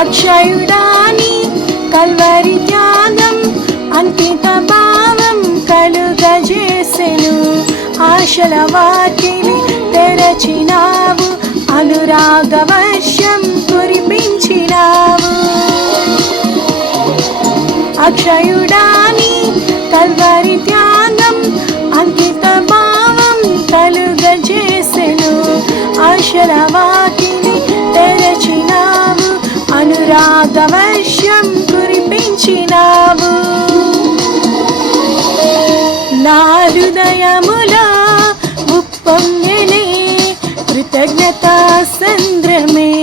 అక్షయుడాని Calvary త్యాగం అంకిత భావం కలుగజేసెను. ఆశల వాకిలి తెరచినావు, అనురాగ వర్షం కురిపించినావు. అక్షయుడాని కల్వరి త్యాగం అంకిత భావం కలుగజేసెను. ఆశల వాకిలి తెరచినావు, అనురాగ వర్షం కురిపించినావు. నా హృదయములో ఉప్పొంగెనే కృతజ్ఞతా సంద్రమే.